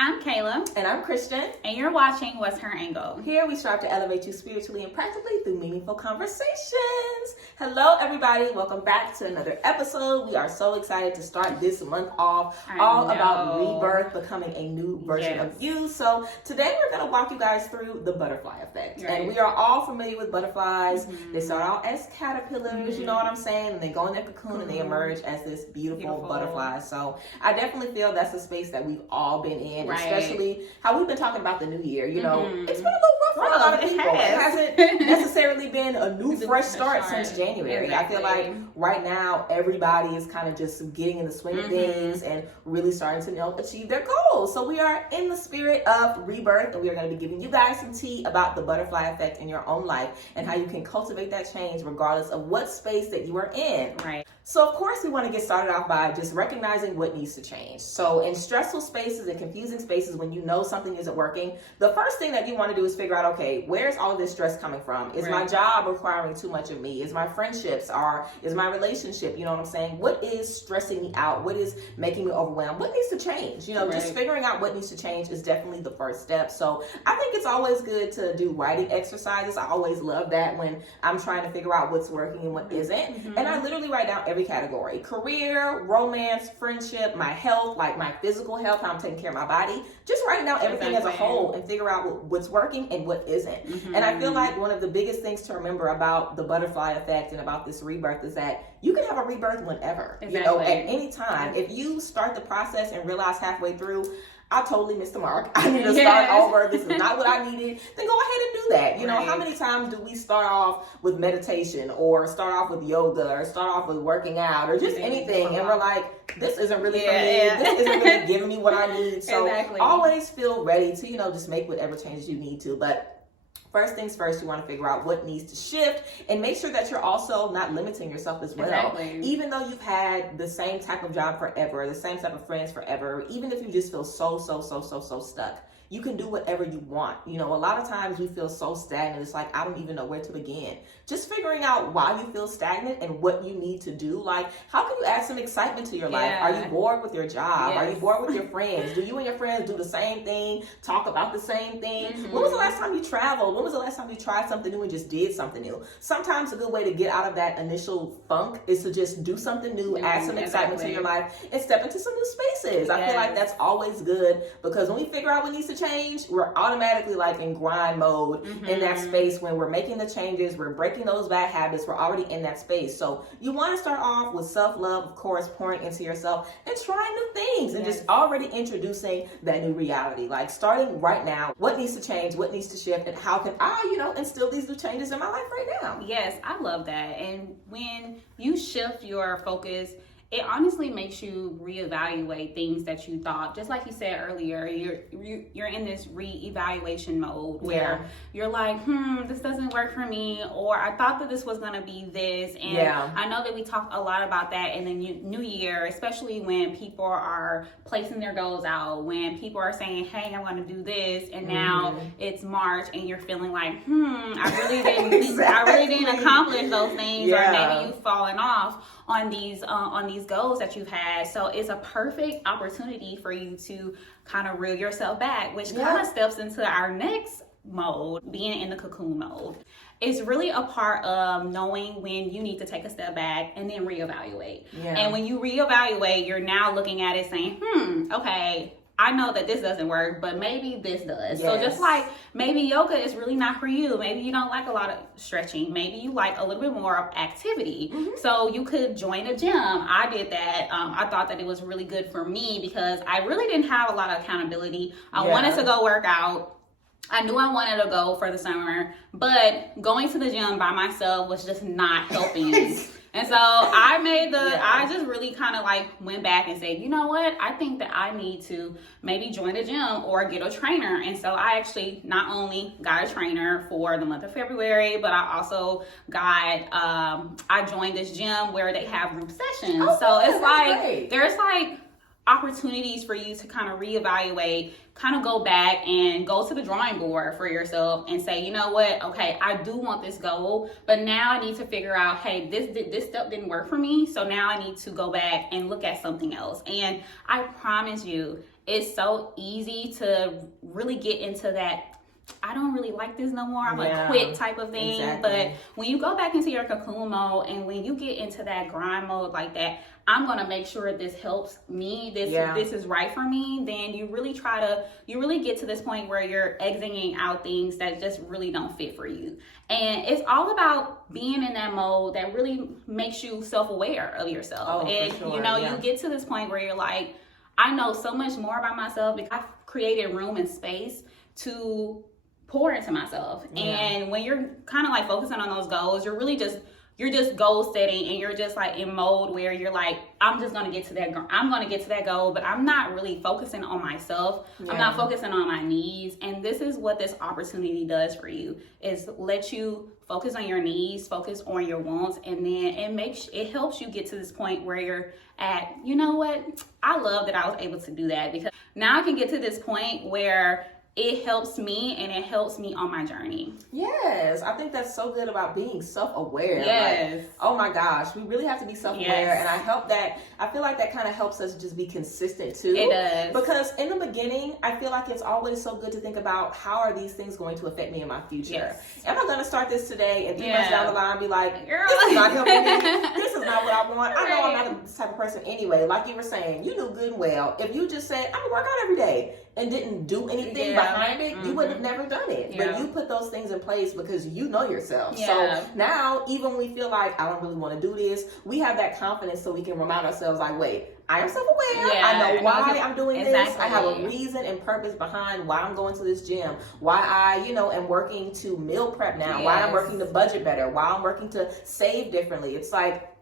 I'm Kayla. And I'm Christian. And you're watching What's Her Angle? Here we strive to elevate you spiritually and practically through meaningful conversations. Hello, everybody. Welcome back to another episode. We are so excited to start this month off about rebirth, becoming a new version of you. So today we're going to walk you guys through the butterfly effect. Right. And we are all familiar with butterflies. Mm-hmm. They start out as caterpillars, you know what I'm saying? And they go in their cocoon and they emerge as this beautiful butterfly. So I definitely feel that's a space that we've all been in. Right. Especially how we've been talking about the new year, you know, it's been a little rough for a lot of people. It hasn't necessarily been a new fresh start since January. Exactly. I feel like right now everybody is kind of just getting in the swing of things and really starting to, achieve their goals. So we are in the spirit of rebirth, and we are going to be giving you guys some tea about the butterfly effect in your own life and how you can cultivate that change regardless of what space that you are in. Right. So of course we want to get started off by just recognizing what needs to change. So in stressful spaces and confusing spaces, when you know something isn't working, the first thing that you want to do is figure out, okay, where's all of this stress coming from? Is my job requiring too much of me? Is my friendships or is my relationship, you know what I'm saying? What is stressing me out? What is making me overwhelmed? What needs to change? Just figuring out what needs to change is definitely the first step. So I think it's always good to do writing exercises. I always love that when I'm trying to figure out what's working and what isn't. And I literally write down every category: career, romance, friendship, my health, like my physical health, how I'm taking care of my body, just writing down everything as a whole and figure out what's working and what isn't. And I feel like one of the biggest things to remember about the butterfly effect and about this rebirth is that you can have a rebirth whenever, at any time. If you start the process and realize halfway through, I totally missed the mark, I need to start over, this is not what I needed, then go ahead and do that. How many times do we start off with meditation or start off with yoga or start off with working out or just anything, and we're like, this isn't really for me, this isn't really giving me what I need. So always feel ready to, just make whatever changes you need to. But first things first, you want to figure out what needs to shift and make sure that you're also not limiting yourself as well. Even though you've had the same type of job forever, the same type of friends forever, even if you just feel so stuck, you can do whatever you want. A lot of times we feel so stagnant. It's like, I don't even know where to begin. Just figuring out why you feel stagnant and what you need to do. Like, how can you add some excitement to your life? Are you bored with your job? Are you bored with your friends? Do you and your friends do the same thing? Talk about the same thing? When was the last time you traveled? When was the last time you tried something new and just did something new? Sometimes a good way to get out of that initial funk is to just do something new, add some excitement to your life, and step into some new spaces. I feel like that's always good, because when we figure out what needs to change, we're automatically like in grind mode in that space. When we're making the changes, we're breaking those bad habits, we're already in that space. So you want to start off with self-love, of course, pouring into yourself and trying new things and just already introducing that new reality. Like, starting right now, what needs to change, what needs to shift, and how can I, instill these new changes in my life right now? Yes, I love that. And when you shift your focus, it honestly makes you reevaluate things that you thought. Just like you said earlier, you're in this reevaluation mode where you're like, this doesn't work for me, or I thought that this was gonna be this. And I know that we talked a lot about that in the new year, especially when people are placing their goals out, when people are saying, hey, I want to do this, and now it's March and you're feeling like, I really didn't accomplish those things, or maybe you've fallen off on these goals that you've had. So it's a perfect opportunity for you to kind of reel yourself back, which kind of steps into our next mode, being in the cocoon mode. It's really a part of knowing when you need to take a step back and then reevaluate. And when you reevaluate, you're now looking at it saying, okay, I know that this doesn't work, but maybe this does. So just like maybe yoga is really not for you. Maybe you don't like a lot of stretching. Maybe you like a little bit more of activity. So you could join a gym. I did that. I thought that it was really good for me because I really didn't have a lot of accountability. I wanted to go work out. I knew I wanted to go for the summer, but going to the gym by myself was just not helping. And so I just really kind of like went back and said, you know what? I think that I need to maybe join a gym or get a trainer. And so I actually not only got a trainer for the month of February, but I also got, I joined this gym where they have group sessions. So it's like, there's like opportunities for you to kind of reevaluate, kind of go back and go to the drawing board for yourself and say, you know what, okay, I do want this goal, but now I need to figure out, hey, this step didn't work for me, so now I need to go back and look at something else. And I promise you, it's so easy to really get into that I don't really like this no more, I'm gonna quit type of thing. Exactly. But when you go back into your cocoon mode and when you get into that grind mode like that, I'm gonna make sure this helps me, this is right for me, then you really get to this point where you're exiting out things that just really don't fit for you. And it's all about being in that mode that really makes you self-aware of yourself. And for sure. You get to this point where you're like, I know so much more about myself because I've created room and space to pour into myself. And when you're kind of like focusing on those goals, you're just goal setting, and you're just like in mode where you're like, I'm just gonna get to that goal, but I'm not really focusing on myself. I'm not focusing on my needs. And this is what this opportunity does for you, is let you focus on your needs, focus on your wants, and then it helps you get to this point where you're at, you know what, I love that I was able to do that, because now I can get to this point where it helps me, and it helps me on my journey. Yes, I think that's so good about being self-aware. Yes. Like, oh my gosh, we really have to be self-aware. And I feel like that kind of helps us just be consistent too. It does. Because in the beginning, I feel like it's always so good to think about, how are these things going to affect me in my future? Yes. Am I going to start this today and 3 months down the line be like, this is not helping me. This is not what I want. I know I'm not this type of person anyway. Like you were saying, you knew good and well, if you just said, I'm going to work out every day, and didn't do anything behind it, you would have never done it. But you put those things in place because you know yourself. So now, even when we feel like, I don't really want to do this, we have that confidence, so we can remind ourselves like, wait, I am self-aware. I know why I'm doing this. I have a reason and purpose behind why I'm going to this gym, why I, am working to meal prep now, why I'm working to budget better, why I'm working to save differently. It's like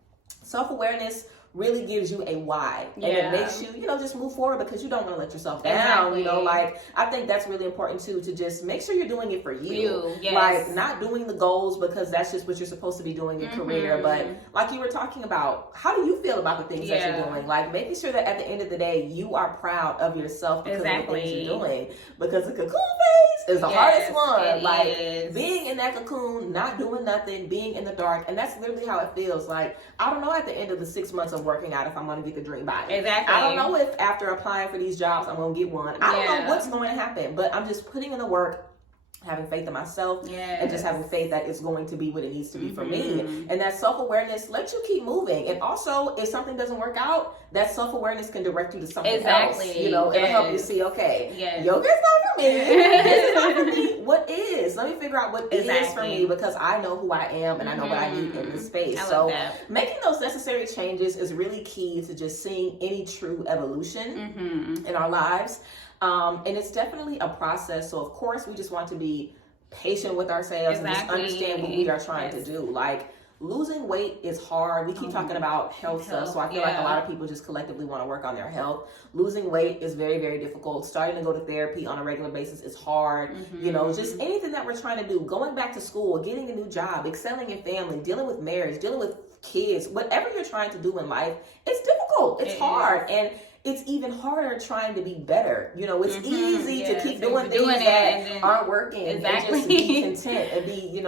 self-awareness really gives you a why, and it makes you, just move forward, because you don't want to let yourself down. Like, I think that's really important too, to just make sure you're doing it for you. Like, not doing the goals because that's just what you're supposed to be doing in your career, but like you were talking about, how do you feel about the things that you're doing? Like, making sure that at the end of the day, you are proud of yourself because of the things you're doing, because the cocoon phase is the hardest one. Like, being in that cocoon, not doing nothing, being in the dark, and that's literally how it feels. Like, I don't know at the end of the 6 months of working out if I'm going to get the dream body. Exactly. I don't know if after applying for these jobs I'm going to get one. I don't know what's going to happen, but I'm just putting in the work, having faith in myself, and just having faith that it's going to be what it needs to be for me. And that self-awareness lets you keep moving. And also, if something doesn't work out, that self-awareness can direct you to something else. It'll help you see, okay, yoga's not for me. This is not for me. What is? Let me figure out what is for me, because I know who I am and I know what I need in this space. So making those necessary changes is really key to just seeing any true evolution in our lives. And it's definitely a process. So of course we just want to be patient with ourselves and just understand what we are trying to do. Like, losing weight is hard. We keep talking about health stuff, so I feel like a lot of people just collectively want to work on their health. Losing weight is very, very difficult. Starting to go to therapy on a regular basis is hard. Just anything that we're trying to do, going back to school, getting a new job, excelling in family, dealing with marriage, dealing with kids, whatever you're trying to do in life, it's difficult. It's hard. And it's even harder trying to be better. It's easy to keep doing things that aren't working and just be content and be,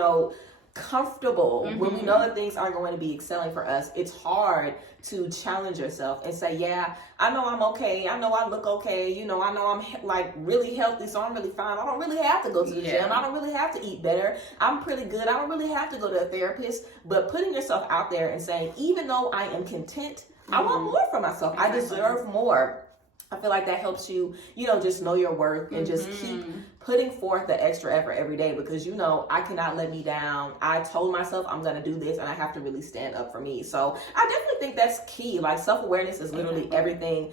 comfortable when we know that things aren't going to be excelling for us. It's hard to challenge yourself and say, yeah, I know I'm okay. I know I look okay. I know I'm like really healthy, so I'm really fine. I don't really have to go to the gym. I don't really have to eat better. I'm pretty good. I don't really have to go to a therapist. But putting yourself out there and saying, even though I am content, I want more for myself. I deserve more. I feel like that helps you, just know your worth and just keep putting forth the extra effort every day, because I cannot let me down. I told myself I'm going to do this, and I have to really stand up for me. So I definitely think that's key. Like, self-awareness is literally everything,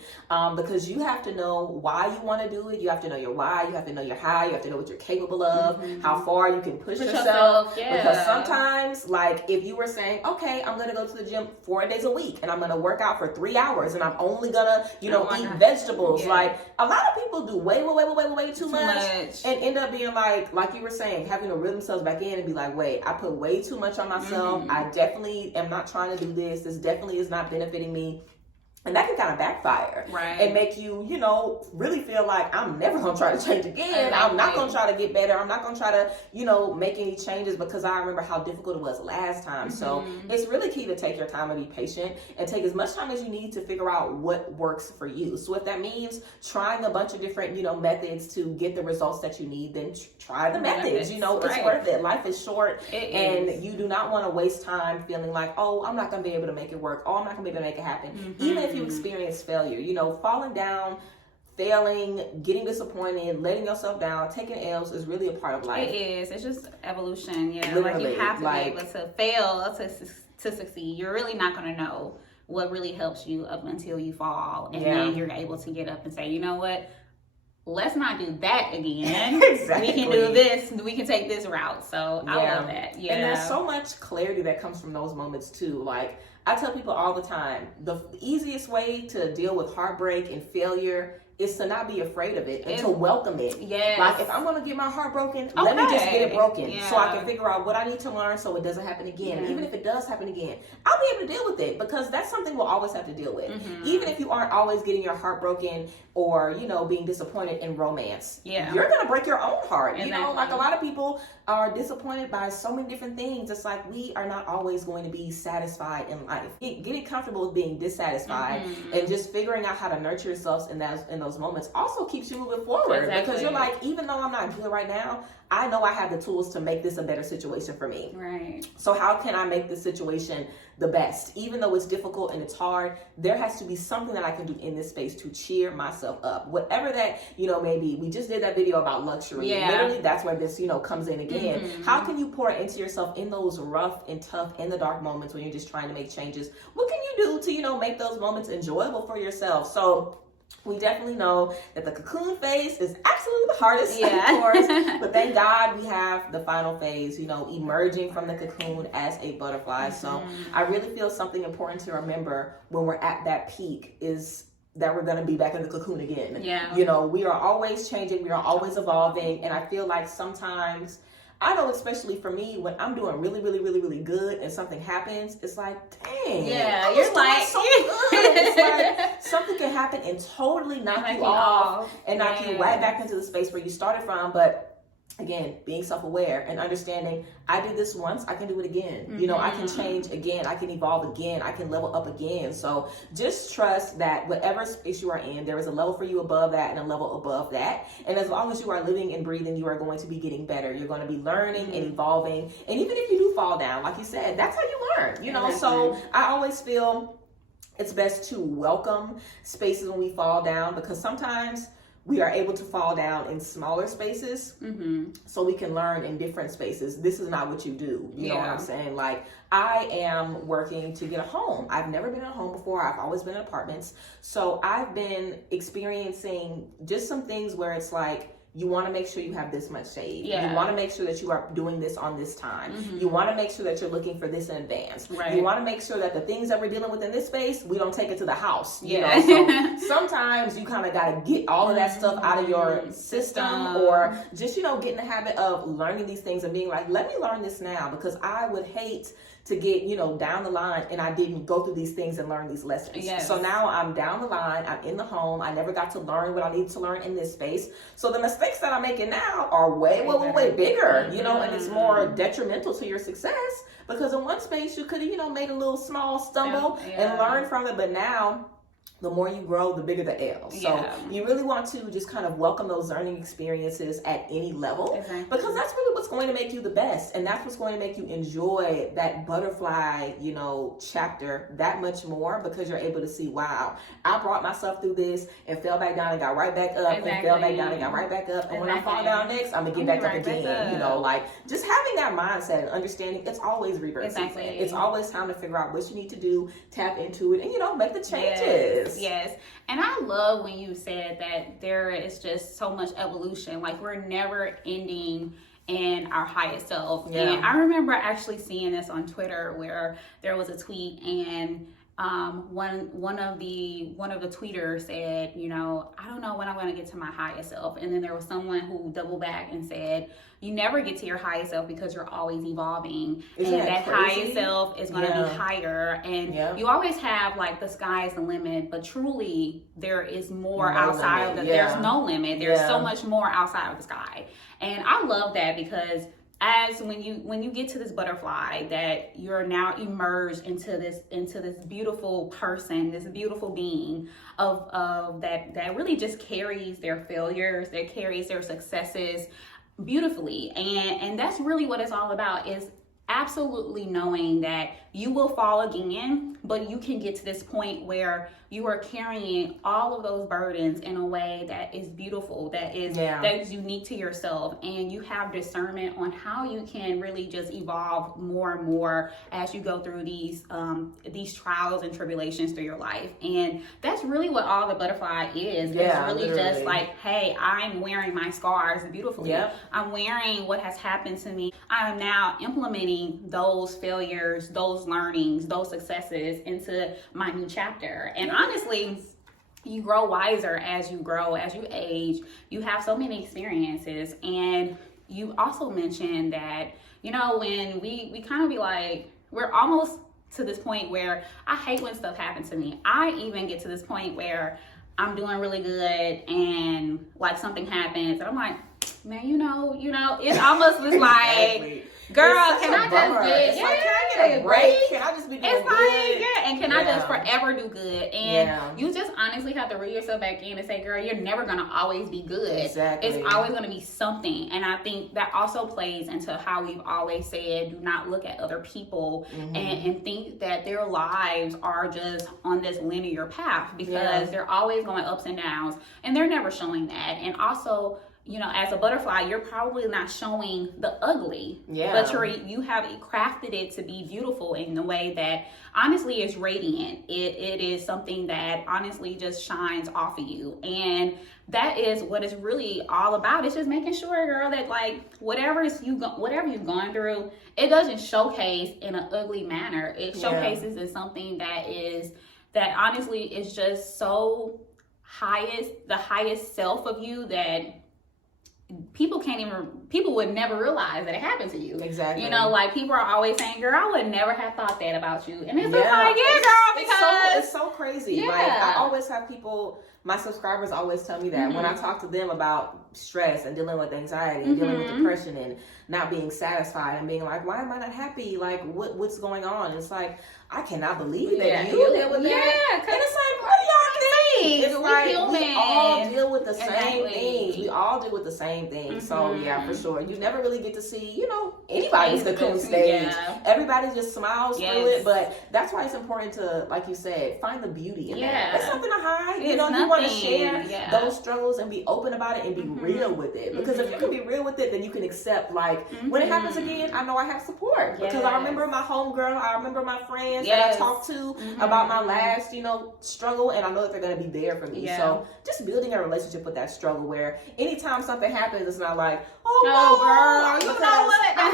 because you have to know why you want to do it. You have to know your why. You have to know your how. You have to know what you're capable of, how far you can push yourself. Because sometimes, like, if you were saying, okay, I'm going to go to the gym 4 days a week, and I'm going to work out for 3 hours, and I'm only going to, eat vegetables. Like, a lot of people do way too much. And end up being like you were saying, having to reel themselves back in and be like, wait, I put way too much on myself. I definitely am not trying to do this. This definitely is not benefiting me. And that can kind of backfire and make you, you know, really feel like I'm never going to try to change again. I'm not going to try to get better. I'm not going to try to, you know, make any changes because I remember how difficult it was last time. So it's really key to take your time and be patient and take as much time as you need to figure out what works for you. So if that means trying a bunch of different, you know, methods to get the results that you need, then try the methods. You know, it's worth it. Life is short and you do not want to waste time feeling like, oh, I'm not going to be able to make it work. Oh, I'm not going to be able to make it happen. Even if you experience failure, you know, falling down, failing, getting disappointed, letting yourself down, taking L's is really a part of life. It is. It's just evolution. Yeah. Literally, like you have to be able to fail to succeed. You're really not going to know what really helps you up until you fall. And then you're able to get up and say, you know what? Let's not do that again. Exactly. We can do this. We can take this route. So I love that. Yeah. And there's so much clarity that comes from those moments too. Like I tell people all the time, the easiest way to deal with heartbreak and failure is to not be afraid of it and to welcome it. Yes. Like if I'm going to get my heart broken, let me just get it broken so I can figure out what I need to learn so it doesn't happen again. And even if it does happen again, I'll be able to deal with it because that's something we'll always have to deal with. Even if you aren't always getting your heart broken or, you know, being disappointed in romance, you're going to break your own heart. You know, like a lot of people are disappointed by so many different things. It's like we are not always going to be satisfied in life. Getting comfortable with being dissatisfied and just figuring out how to nurture yourselves in those moments also keeps you moving forward because you're like, even though I'm not good right now, I know I have the tools to make this a better situation for me. Right. So how can I make this situation the best? Even though it's difficult and it's hard, there has to be something that I can do in this space to cheer myself up. Whatever that, you know, maybe we just did that video about luxury. Literally, that's where this, you know, comes in again. How can you pour into yourself in those rough and tough and the dark moments when you're just trying to make changes? What can you do to, you know, make those moments enjoyable for yourself? So we definitely know that the cocoon phase is absolutely the hardest, of course, but thank God we have the final phase, you know, emerging from the cocoon as a butterfly. So I really feel something important to remember when we're at that peak is that we're going to be back in the cocoon again. You know, we are always changing, we are always evolving, and I feel like sometimes, I know especially for me, when I'm doing really, really, really, really good and something happens, it's like, dang. You're like, so good. It's like something can happen and totally knock you off and knock you right back into the space where you started from. But again, being self-aware and understanding, I did this once, I can do it again. You know, I can change again, I can evolve again, I can level up again. So just trust that whatever space you are in, there is a level for you above that and a level above that. And as long as you are living and breathing, you are going to be getting better. You're going to be learning and evolving. And even if you do fall down, like you said, that's how you learn, you know? So I always feel it's best to welcome spaces when we fall down because sometimes we are able to fall down in smaller spaces so we can learn in different spaces. This is not what you do. You know what I'm saying? Like, I am working to get a home. I've never been in a home before. I've always been in apartments. So I've been experiencing just some things where it's like, you want to make sure you have this much shade. You want to make sure that you are doing this on this time. You want to make sure that you're looking for this in advance. You want to make sure that the things that we're dealing with in this space, we don't take it to the house. You know, so sometimes you kind of got to get all of that stuff out of your system or just, you know, get in the habit of learning these things and being like, let me learn this now because I would hate to get, you know, down the line and I didn't go through these things and learn these lessons. So now I'm down the line, I'm in the home, I never got to learn what I need to learn in this space. So the mistakes that I'm making now are way bigger, you know, and it's more detrimental to your success because in one space you could have, you know, made a little small stumble and learned from it, but now the more you grow, the bigger the L. So you really want to just kind of welcome those learning experiences at any level because that's really what's going to make you the best. And that's what's going to make you enjoy that butterfly, you know, chapter that much more because you're able to see, wow, I brought myself through this and fell back down and got right back up and fell back down and got right back up. And when I fall down next, I'm going to get back up again. You know, like just having that mindset and understanding it's always rebirth season. It's always time to figure out what you need to do, tap into it, and, you know, make the changes. Yes. And I love when you said that there is just so much evolution. Like we're never ending in our highest self. And I remember actually seeing this on Twitter where there was a tweet and one of the tweeters said, you know, I don't know when I'm going to get to my highest self. And then there was someone who doubled back and said, you never get to your highest self because you're always evolving. Isn't and that highest self is going to be higher. And you always have like the sky is the limit, but truly there is more outside of the, there's no limit. There's so much more outside of the sky. And I love that because as when you get to this butterfly, that you're now emerged into this beautiful person, this beautiful being of that really just carries their failures, that carries their successes beautifully. And that's really what it's all about, is absolutely knowing that you will fall again, but you can get to this point where you are carrying all of those burdens in a way that is beautiful, that is unique to yourself, and you have discernment on how you can really just evolve more and more as you go through these trials and tribulations through your life. And that's really what all the butterfly is. It's really literally just like, hey, I'm wearing my scars beautifully. I'm wearing what has happened to me. I am now implementing those failures, those learnings, those successes into my new chapter. And honestly, you grow wiser as you grow, as you age. You have so many experiences. And you also mentioned that, you know, when we kind of be like, we're almost to this point where I hate when stuff happens to me. I even get to this point where I'm doing really good and like something happens and I'm like, man, you know, it's almost just like, girl, can I just get, can I get a break? Can I just be doing good? And can I just forever do good? And you just honestly have to reel yourself back in and say, girl, you're never going to always be good. Exactly. It's always going to be something. And I think that also plays into how we've always said, do not look at other people and think that their lives are just on this linear path, because they're always going ups and downs and they're never showing that. And also, you know, as a butterfly, you're probably not showing the ugly, but you have crafted it to be beautiful in the way that honestly is radiant. It is something that honestly just shines off of you. And that is what it's really all about. It's just making sure, girl, that like whatever you've gone through, it doesn't showcase in an ugly manner. It showcases in something that honestly is just so the highest self of you that people would never realize that it happened to you. Exactly. You know, like people are always saying, girl, I would never have thought that about you. And it's just like, girl, because it's so crazy. Like I always have people, my subscribers always tell me that when I talk to them about stress and dealing with anxiety and dealing with depression and not being satisfied and being like, why am I not happy? Like what's going on? It's like, I cannot believe that you live with that. And it's like, what do y'all think? It's like we all deal with the same things. We all deal with the same things. So yeah, for sure. You never really get to see, you know, anybody's cocoon stage. Everybody just smiles through it. But that's why it's important to, like you said, find the beauty in that. There's something to hide. You know, you want to share those struggles and be open about it and be real with it. Because if you can be real with it, then you can accept, like, when it happens again, I know I have support. Because I remember my homegirl, I remember my friends that I talked to about my last, you know, struggle, and I know that they're going to be there for me. So just building a relationship with that struggle where anytime something happens, it's not like, oh, no, girl, you know what? I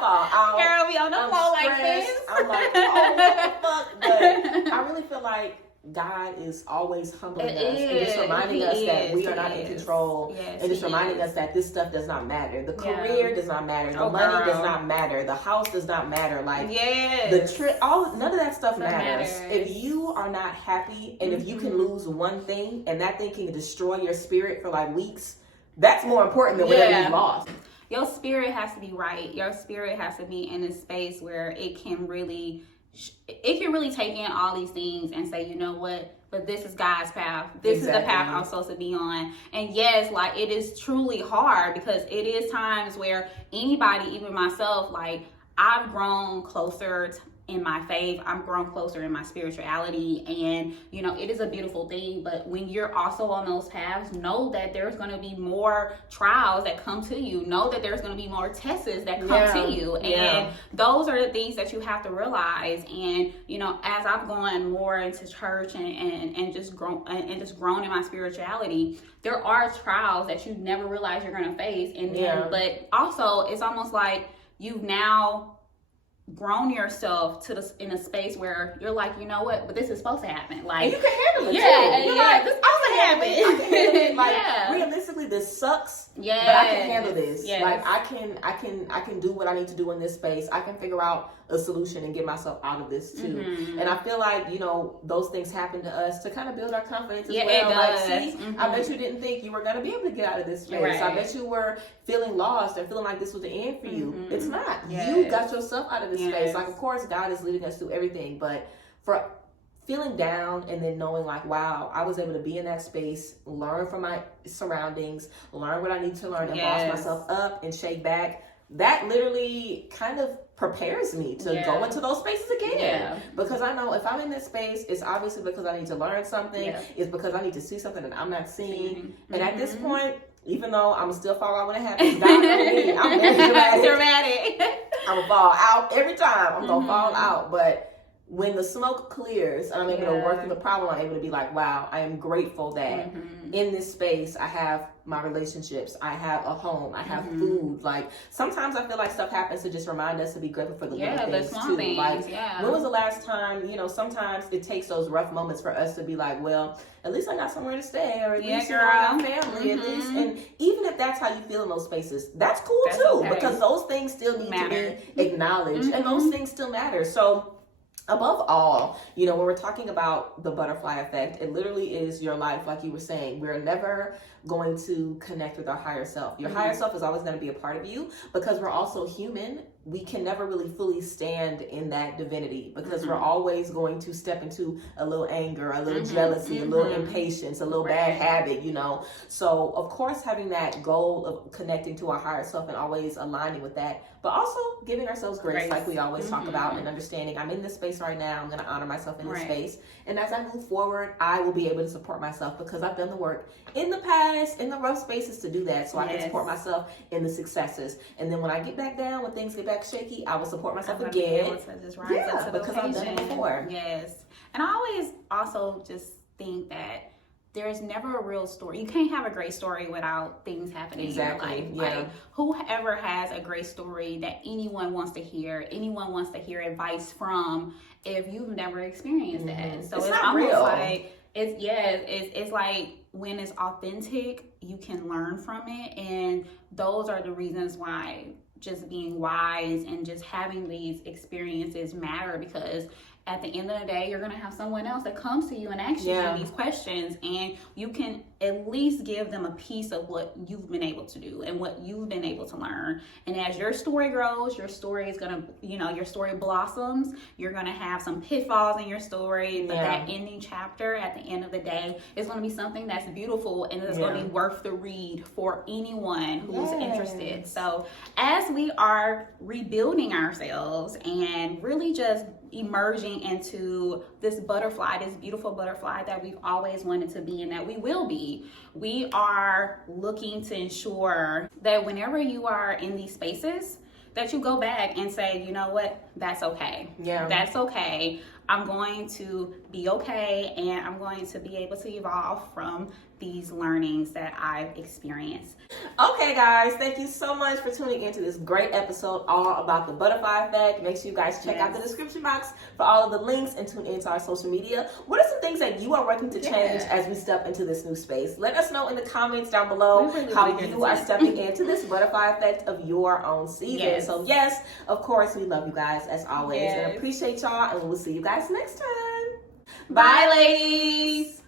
fall out. Girl, we on the floor like this. I'm like, oh, what the fuck? But I really feel like God is always humbling us and just reminding us that we are not in control, and just reminding us that this stuff does not matter. The career does not matter. The money does not matter. The house does not matter. Like the trip, none of that stuff matters. If you are not happy, and if you can lose one thing, and that thing can destroy your spirit for like weeks, that's more important than whatever you lost. Your spirit has to be right. Your spirit has to be in a space where it can really take in all these things and say, you know what, but this is God's path. This is the path I'm supposed to be on. And yes, like it is truly hard, because it is times where anybody, even myself, like I've grown closer in my faith. I'm grown closer in my spirituality, and you know, it is a beautiful thing. But when you're also on those paths, know that there's going to be more trials that come to you. Know that there's going to be more tests that come to you, and those are the things that you have to realize. And you know, as I've gone more into church and just grown in my spirituality, there are trials that you never realize you're going to face, and then but also it's almost like you've now grown yourself to the in a space where you're like, you know what, but this is supposed to happen. Like, and you can handle it. Yeah, too. You're yeah, like, this I can handle it. I can handle it. Like, Yeah. realistically, this sucks. yes, But I can handle this. Yes. Like I can do what I need to do in this space. I can figure out a solution and get myself out of this too. Mhm. And I feel like, you know, those things happen to us to kind of build our confidence as Yeah, well. it Like, does. see, I Mhm. bet you didn't think you were gonna be able to get out of this space. Right. I bet you were feeling lost and feeling like this was the end for you. Mhm. It's not. Yes. You got yourself out of this Yes. space. Like, of course, God is leading us through everything, but for feeling down and then knowing like, wow, I was able to be in that space, learn from my surroundings, learn what I need to learn, and boss Yes. myself up and shake back. That literally kind of prepares me to Yeah. go into those spaces again. Yeah. Because I know if I'm in this space, it's obviously because I need to learn something. Yeah. It's because I need to see something that I'm not seeing. Mhm. And at this Mhm. point, even though I'm still fall out when it happens, God knows me. I'm very dramatic. Dramatic. I'm gonna fall out every time. I'm gonna Mhm. fall out. But when the smoke clears and I'm able to work Yeah. through the problem, I'm able to be like, wow, I am grateful that Mhm. in this space I have my relationships, I have a home, I have Mhm. food. Like, sometimes I feel like stuff happens to just remind us to be grateful for the Yeah, little the things small too. things. Like, Yeah. when was the last time, you know, sometimes it takes those rough moments for us to be like, well, at least I got somewhere to stay, or at Yeah, least you know, I got girl. family, at least. Mhm. And even if that's how you feel in those spaces, that's cool That's too, okay. because those things still need Matter. to be acknowledged, and those Mhm. things still matter. So, above all, you know, when we're talking about the butterfly effect, it literally is your life, like you were saying. We're never going to connect with our higher self. Your Mhm. higher self is always going to be a part of you, because we're also human. We can never really fully stand in that divinity, because we're Mhm. always going to step into a little anger, a little Mhm. jealousy, a little Mhm. impatience, a little Right. bad habit, you know. So, of course, having that goal of connecting to our higher self and always aligning with that, but also giving ourselves grace. Like we always talk about, Mhm. and understanding I'm in this space right now, I'm going to honor myself in this Right. space. And as I move forward, I will be able to support myself, because I've done the work in the past, in the rough spaces, to do that, so I can Yes. support myself in the successes. And then when I get back down, when things get back shaky, I will support myself I'm gonna be able again. to just rise Yeah, up to the because I've done it occasion. before. Yes. And I always also just think that there's never a real story. You can't have a great story without things happening Exactly, in your life. yeah. Like, whoever has a great story that anyone wants to hear advice from, if you've never experienced that. Mhm. So It's it's not almost real. like it's like when it's authentic, you can learn from it, and those are the reasons why just being wise and just having these experiences matter, because at the end of the day, you're going to have someone else that comes to you and asks Yeah. you these questions, and you can at least give them a piece of what you've been able to do and what you've been able to learn. And as your story grows, your story is going to, your story blossoms. You're going to have some pitfalls in your story, but Yeah. that ending chapter at the end of the day is going to be something that's beautiful, and it's going to Yeah. be worth the read for anyone who's Yes. interested. So as we are rebuilding ourselves and really just emerging into this butterfly, this beautiful butterfly that we've always wanted to be and that we will be, we are looking to ensure that whenever you are in these spaces, that you go back and say, you know what, that's okay. Yeah. That's okay. I'm going to be okay, and I'm going to be able to evolve from these learnings that I've experienced. Okay, guys, thank you so much for tuning into this great episode all about the butterfly effect. Make sure you guys check out the description box for all of the links and tune into our social media. What are some things that you are working to change as we step into this new space? Let us know in the comments down below how you are stepping into this butterfly effect of your own season. Yes. So yes, of course, we love you guys as always, and Yes. appreciate y'all, and we'll see you guys next time. Bye, ladies.